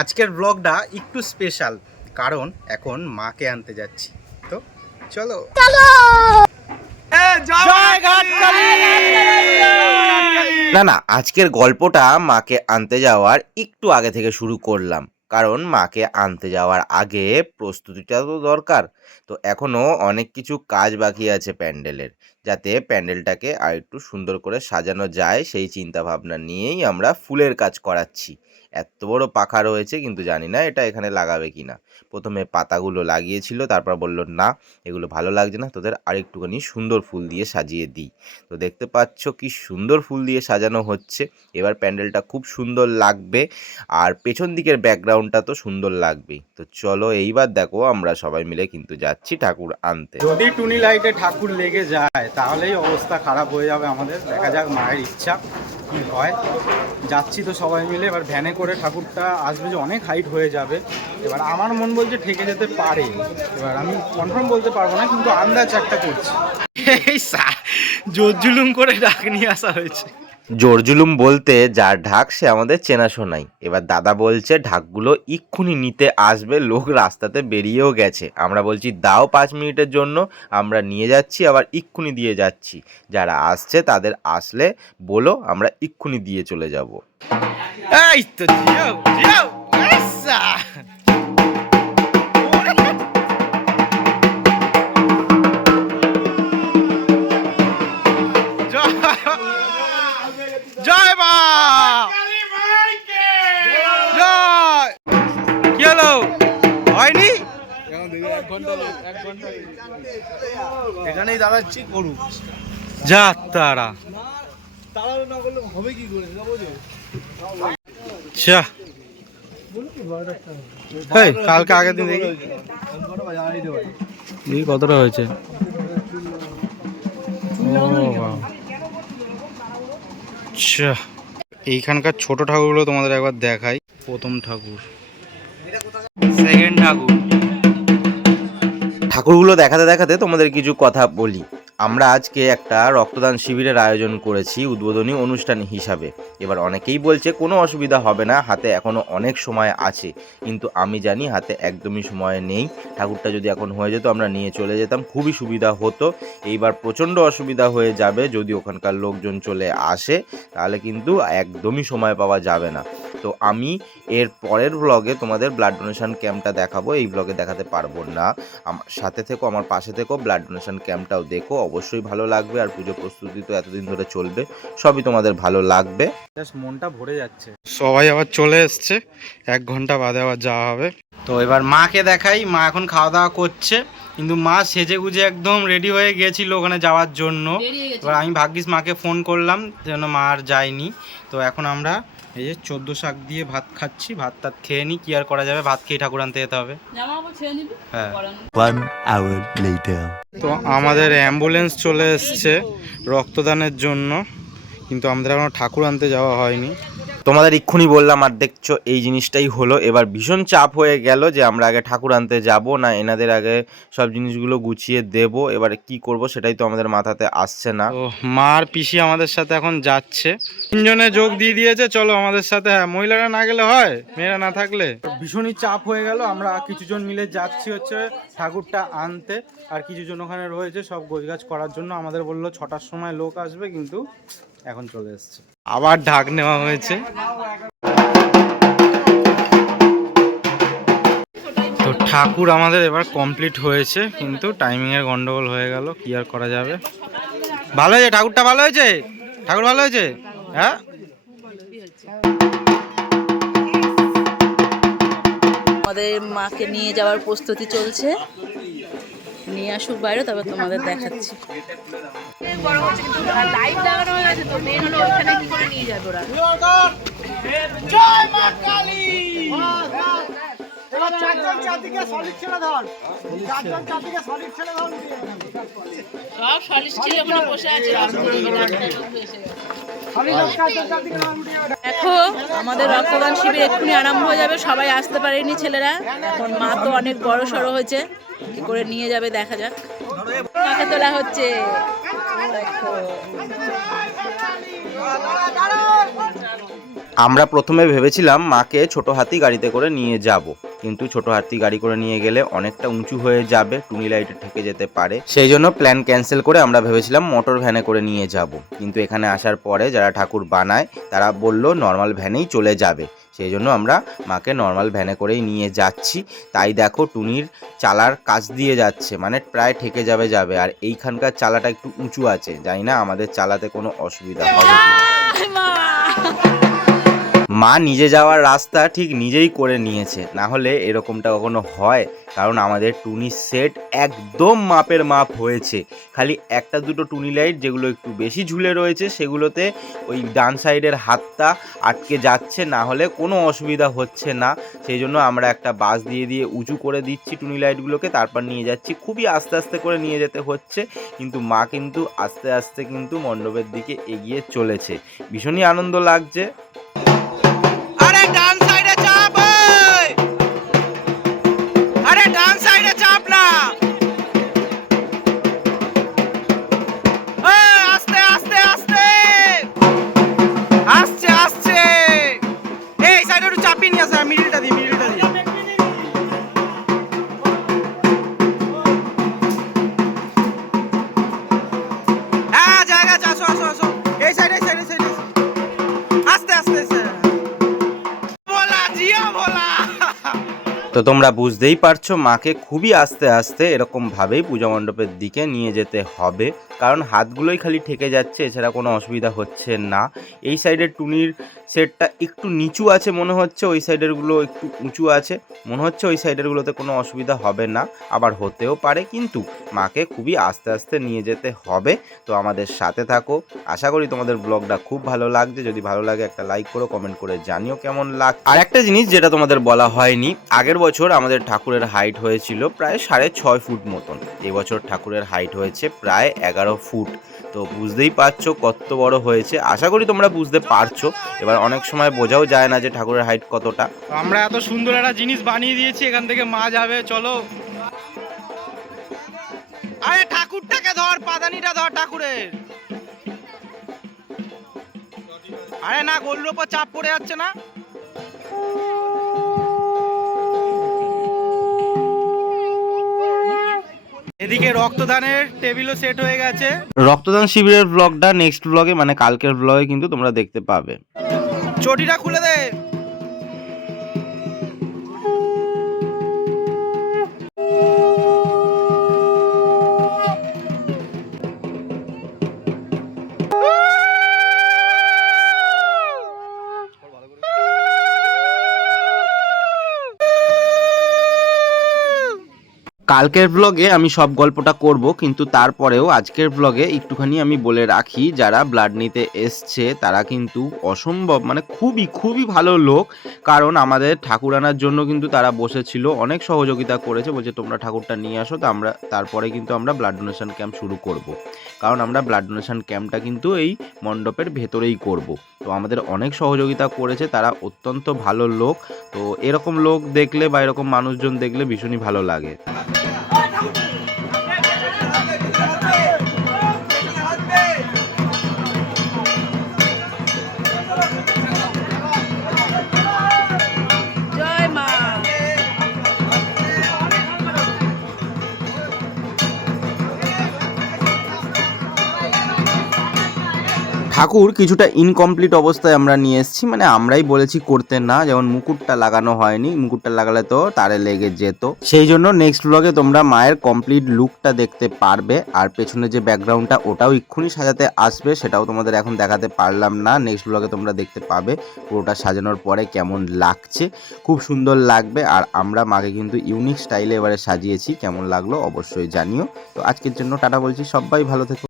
আজকের ব্লগটা একটু স্পেশাল কারণ এখন মাকে আনতে যাচ্ছি। তো চলো। না না আজকের গল্পটা মাকে আনতে যাওয়ার একটু আগে থেকে শুরু করলাম কারণ মাকে আনতে যাওয়ার আগে প্রস্তুতিটা তো দরকার। তো এখনও অনেক কিছু কাজ বাকি আছে প্যান্ডেলের যাতে প্যান্ডেলটাকে আর একটু সুন্দর করে সাজানো যায় সেই চিন্তা ভাবনা নিয়েই আমরা ফুলের কাজ করাচ্ছি। এত বড় পাখা রয়েছে কিন্তু জানি না এটা এখানে লাগাবে কিনা। প্রথমে পাতাগুলো লাগিয়েছিল, তারপর বলল, না, এগুলো ভালো লাগছে না, তোদের আরেকটুখানি সুন্দর ফুল দিয়ে সাজিয়ে দিই। তো দেখতে পাচ্ছ কি সুন্দর ফুল দিয়ে সাজানো হচ্ছে। এবার প্যান্ডেলটা খুব সুন্দর লাগবে আর পেছন দিকের ব্যাকগ্রাউন্ডটা তো সুন্দর লাগবেই। তো চলো এইবার দেখো, আমরা সবাই মিলে কিন্তু যাচ্ছি ঠাকুর আনতে। যদি টুনি লাইটে ঠাকুর লেগে যায়, তাহলেই অবস্থা খারাপ হয়ে যাবে আমাদের। দেখা যাক মায়ের ইচ্ছা। হয়। যাচ্ছি তো সবাই মিলে, এবার ভ্যানে করে ঠাকুরটা আসবে যে অনেক হাইট হয়ে যাবে। এবার আমার মন বলছে ঠেকে যেতে পারে। এবার আমি কনফার্ম বলতে পারব না, কিন্তু আন্দাজ একটা করছি। জোর জুলুম করে ডাক নিয়ে আসা হয়েছে। জোর জুলুম বলতে, যার ঢাক সে আমাদের চেনাশোনাই এবার দাদা বলছে, ঢাকগুলো ইক্ষুনি নিতে আসবে, লোক রাস্তাতে বেরিয়েও গেছে। আমরা বলছি, দাও পাঁচ মিনিটের জন্য, আমরা নিয়ে যাচ্ছি, আবার এক্ষুনি দিয়ে যাচ্ছি। যারা আসছে, তাদের আসলে বলো, আমরা ইক্ষুনি দিয়ে চলে যাব। এখানেই দাঁড়াচ্ছি করুক। যা তারা। তাড়াহুড়ো না করলে হবে কি করে আচ্ছা এই, কালকে আগের দিন দেখি। দেখি কতটা হয়েছে। আচ্ছা এইখানকার ছোট ঠাকুরগুলো তোমাদের একবার দেখাই। প্রথম ঠাকুর। সেকেন্ড ঠাকুর। ঠাকুরগুলো দেখাতে দেখাতে তোমাদের কিছু কথা বলি। আমরা আজকে একটা রক্তদান শিবিরের আয়োজন করেছি উদ্বোধনী অনুষ্ঠান হিসাবে। এবার অনেকেই বলছে কোনো অসুবিধা হবে না, হাতে এখনও অনেক সময় আছে। কিন্তু আমি জানি হাতে একদমই সময় নেই। ঠাকুরটা যদি এখন হয়ে যেত, আমরা নিয়ে চলে যেতাম। খুবই সুবিধা হতো। এইবার প্রচণ্ড অসুবিধা হয়ে যাবে। যদি ওখানকার লোকজন চলে আসে, তাহলে কিন্তু একদমই সময় পাওয়া যাবে না। তো আমি এর পরের ব্লগে তোমাদের ব্লাড ডোনেশন ক্যাম্পটা দেখাবো। এই ব্লগে দেখাতে পারব না। আমার সাথে থেকো আমার পাশে থেকো ব্লাড ডোনেশন ক্যাম্পটাও দেখো। অবশ্যই ভালো লাগবে আর পুজো প্রস্তুতি তো এতদিন ধরে চলবে। সবই তোমাদের ভালো লাগবে। জাস্ট মনটা ভরে যাচ্ছে। সবাই আবার চলে এসছে। এক ঘণ্টা বাদে আবার যাওয়া হবে। তো এবার মাকে দেখাই। মা এখন খাওয়া দাওয়া করছে। কিন্তু মা সেজে গুজে একদম রেডি হয়ে গেছিল ওখানে যাওয়ার জন্য। এবার আমি ভাগ্যিস মাকে ফোন করলাম। যেন মা আর যায়নি। তো এখন আমরা এই যে চোদ্দ শাক দিয়ে ভাত খাচ্ছি ভাত টাত খেয়ে নি কি আর করা যাবে? ভাত খেয়ে ঠাকুর আনতে যেতে হবে। হ্যাঁ। পরানো One hour later. তো আমাদের অ্যাম্বুলেন্স চলে এসছে রক্তদানের জন্য কিন্তু আমাদের এখনও ঠাকুর আনতে যাওয়া হয়নি। তোমাদের এক্ষুনি বললাম আর দেখছ এই জিনিসটাই হলো। এবার ভীষণ চাপ হয়ে গেল যে আমরা আগে ঠাকুর আনতে যাব না এনাদের আগে সব জিনিসগুলো গুছিয়ে দেব। এবার কি করব সেটাই তো আমাদের মাথাতে আসছে না। তো মার পিসি আমাদের সাথে এখন যাচ্ছে। তিনজনে যোগ দিয়ে দিয়েছে চলো আমাদের সাথে হ্যাঁ মহিলারা না গেলে হয়? মেয়েরা না থাকলে? ভীষণই চাপ হয়ে গেল আমরা কিছুজন মিলে যাচ্ছি হচ্ছে ঠাকুরটা আনতে আর কিছুজন ওখানে রয়েছে সব গোছগাছ করার জন্য। আমাদের বলল ছটার সময় লোক আসবে কিন্তু এখন চলে এসছে। আবার ঢাক নেওয়া হয়েছে। তো ঠাকুর আমাদের এবার কমপ্লিট হয়েছে, কিন্তু টাইমিং এর গন্ডগোল হয়ে গেল, কি আর করা যাবে? ভালো হয়েছে? ঠাকুরটা ভালো হয়েছে? ঠাকুর ভালো হয়েছে? হ্যাঁ? আমাদের মাকে নিয়ে যাওয়ার প্রস্তুতি চলছে। নিয়ে আসুক বাইরে, তবে তোমাদের দেখাচ্ছি। লাইভ লাগানো হয়ে গেছে তো মেন হলো ওইখানে কি করে নিয়ে যাবে ওরা? সব সলিড ছিল ওখানে বসে আছে দেখো আমাদের রক্তদান শিবির এক্ষুনি আরম্ভ হয়ে যাবে সবাই আসতে পারেনি ছেলেরা। এখন মা তো অনেক বড় সড়ো হয়েছে কি করে নিয়ে যাবে দেখা যাক। মাকে তোলা হচ্ছে। আমরা প্রথমে ভেবেছিলাম মাকে ছোট হাতি গাড়িতে করে নিয়ে যাব, কিন্তু ছোট হাতি গাড়ি করে নিয়ে গেলে অনেকটা উঁচু হয়ে যাবে, টুনি লাইটে ঠেকে যেতে পারে। সেই জন্য প্ল্যান ক্যান্সেল করে আমরা ভেবেছিলাম মোটর ভ্যানে করে নিয়ে যাব, কিন্তু এখানে আসার পরে যারা ঠাকুর বানায়, তারা বলল নর্মাল ভ্যানেই চলে যাবে। সেই জন্য আমরা মাকে নর্মাল ভ্যানে করেই নিয়ে যাচ্ছি তাই দেখো টুনির চালার কাজ দিয়ে যাচ্ছে মানে প্রায় ঠেকে যাবে যাবে আর এইখানকার চালাটা একটু উঁচু আছে, জানি না আমাদের চালাতে কোনো অসুবিধা হবে কিনা। মা নিজে যাওয়ার রাস্তা ঠিক নিজেই করে নিয়েছে। না হলে এরকমটা কখনো হয়? কারণ আমাদের টুনি সেট একদম মাপের মাপ হয়েছে। খালি একটা দুটো টুনি লাইট যেগুলো একটু বেশি ঝুলে রয়েছে, সেগুলোতে ওই ডান সাইডের হাতটা আটকে যাচ্ছে, না হলে কোনো অসুবিধা হচ্ছে না। সেই জন্য আমরা একটা বাস দিয়ে দিয়ে উঁচু করে দিচ্ছি টুনি লাইটগুলোকে, তারপর নিয়ে যাচ্ছি। খুবই আস্তে আস্তে করে নিয়ে যেতে হচ্ছে, কিন্তু মা কিন্তু আস্তে আস্তে কিন্তু মণ্ডপের দিকে এগিয়ে চলেছে। ভীষণই আনন্দ লাগছে। আস্তে আস্তে তো তোমরা বুঝতেই পারছ, মাকে খুবই আস্তে আস্তে এরকম ভাবেই পূজা মণ্ডপের দিকে নিয়ে যেতে হবে। কারণ হাতগুলোই খালি ঠেকে যাচ্ছে, এছাড়া কোনো অসুবিধা হচ্ছে না। এই সাইডের টুনির সেটটা একটু নিচু আছে মনে হচ্ছে, ওই সাইডেরগুলো একটু উঁচু আছে। মনে হচ্ছে ওই সাইডেরগুলোতে কোনো অসুবিধা হবে না, আবার হতেও পারে, কিন্তু মাকে খুবই আস্তে আস্তে নিয়ে যেতে হবে। তো আমাদের সাথে থাকো। আশা করি তোমাদের ব্লগটা খুব ভালো লাগছে। যদি ভালো লাগে একটা লাইক করো, কমেন্ট করে জানিও কেমন লাগ আর একটা জিনিস যেটা তোমাদের বলা হয়নি, আগের বছর আমাদের ঠাকুরের হাইট হয়েছিল প্রায় সাড়ে ছয় ফুট মতন। এবছর ঠাকুরের হাইট হয়েছে প্রায় এগারো ফুট। তো বুঝতেই পারছ কত বড় হয়েছে। আশা করি তোমরা বুঝতে পারছ। এবার অনেক সময় বোঝাও যায় না যে ঠাকুরের হাইট কতটা। আমরা এত সুন্দর একটা জিনিস বানিয়ে দিয়েছি, এখান থেকে মা যাবে, চলো। আরে ঠাকুরটাকে ধর, পাদানিটা ধর ঠাকুরের। আরে না ওপর চাপ পড়ে যাচ্ছে না। এদিকে রক্তদানের টেবিলও সেট হয়ে গেছে। রক্তদান শিবিরের ব্লগটা নেক্সট ব্লগে মানে কালকের ব্লগে কিন্তু তোমরা দেখতে পাবে। চটিটা খুলে দে। কালকের ব্লগে আমি সব গল্পটা করব, কিন্তু তারপরেও আজকের ব্লগে একটুখানি আমি বলে রাখি, যারা ব্লাড নিতে এসছে, তারা কিন্তু অসম্ভব মানে খুবই খুবই ভালো লোক কারণ আমাদের ঠাকুর আনার জন্য কিন্তু তারা বসেছিল, অনেক সহযোগিতা করেছে, বলছে তোমরা ঠাকুরটা নিয়ে আসো, তো আমরা, তারপরে কিন্তু আমরা ব্লাড ডোনেশন ক্যাম্প শুরু করব। কারণ আমরা ব্লাড ডোনেশন ক্যাম্পটা কিন্তু এই মণ্ডপের ভেতরেই করব। তো আমাদের অনেক সহযোগিতা করেছে, তারা অত্যন্ত ভালো লোক তো এরকম লোক দেখলে বা এরকম মানুষজন দেখলে ভীষণই ভালো লাগে ঠাকুর কিছুটা ইনকমপ্লিট অবস্থায় আমরা নিয়ে এসেছি মানে আমরাই বলেছি করতে না, যেমন মুকুটটা লাগানো হয়নি, মুকুটটা লাগালে তো তারে লেগে যেত। সেই জন্য নেক্সট ব্লগে তোমরা মায়ের কমপ্লিট লুকটা দেখতে পারবে, আর পেছনে যে ব্যাকগ্রাউন্ডটা ওটাও এক্ষুনি সাজাতে আসবে, সেটাও তোমাদের এখন দেখাতে পারলাম না। নেক্সট ব্লগে তোমরা দেখতে পাবে পুরোটা সাজানোর পরে কেমন লাগছে, খুব সুন্দর লাগবে, আর আমরা মাকে কিন্তু ইউনিক স্টাইলে এবারে সাজিয়েছি, কেমন লাগল অবশ্যই জানিও। তো আজকের জন্য টাটা বলছি, সবাই ভালো থেকো।